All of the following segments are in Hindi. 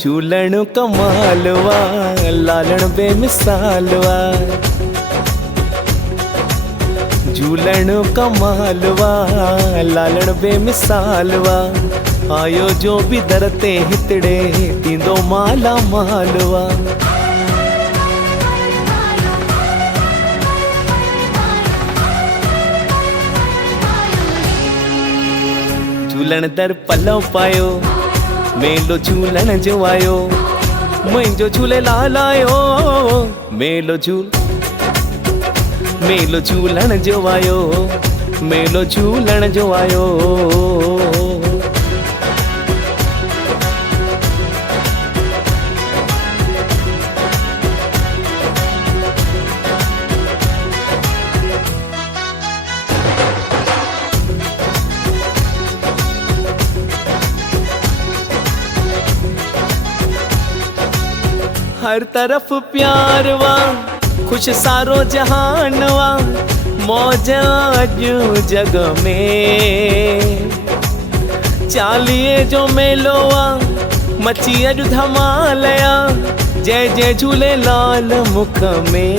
झूलण कमालवा लालण बेमिसालवा, झूलण कमालवा लालण बेमिसालवा, आयो जो भी दरते हितड़े तींदो माला मालवा। झूलण दर पलव पायो मेलो झूलण जो आयो, मुंहिंजो झूलेलाल आयो मेलो झूलण जो आयो, मेलो झूलण जो आयो। हर तरफ प्यार वा खुश सारो जहान वा, मौज अॼु जग में चालीहे जो मेलो वा, मची अॼु धमालया जय जय झूलेलाल मुख में।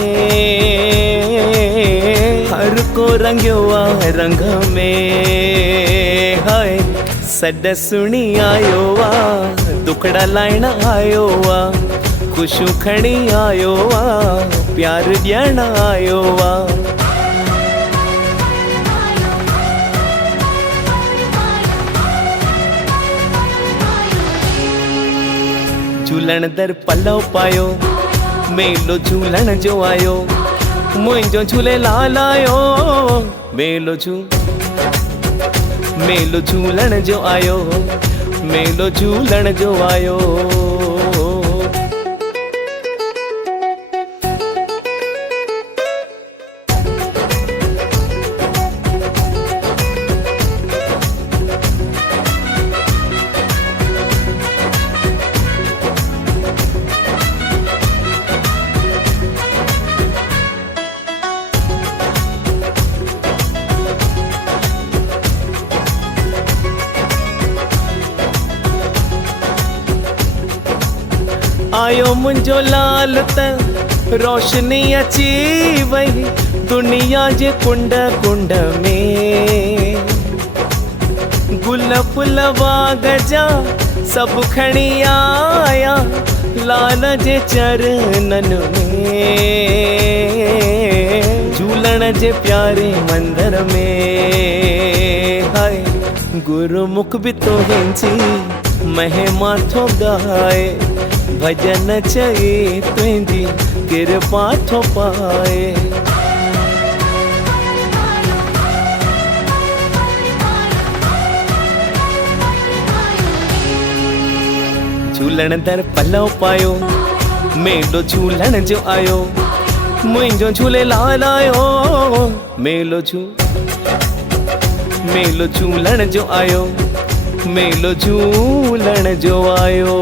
हर को रंगियो वा रंग में, हाय सॾ सुणी आयो वा, दुखड़ा लाइण आयो वा, खुशू खणी आयो वा, प्यार ॾियण आयो वा। झूलण दर पलव पायो मेलो झूलण जो आयो, मुंहिंजो झूलेलाल आयो मेलो झूलण जो आयो, मेलो झूलण जो आयो। आयो मुंहिंजो लाल त रोशनी अची वई दुनिया जे कुंड कुंड में, गुल फुल बाग जा सभु खणी आया लाल जे चरणन में। झूलण जे प्यारे मंदर में, हाय गुरुमुख भी तो हिंची महिमा थो गाए, भजन चई तुंहिंजी कृपा थो पाए। झूलण दर पलव पायो मेलो झूलण जो आयो, मुंहिंजो झूलेलाल आयो मेलो झूलण जो आयो, मेलो झूलण जो आयो।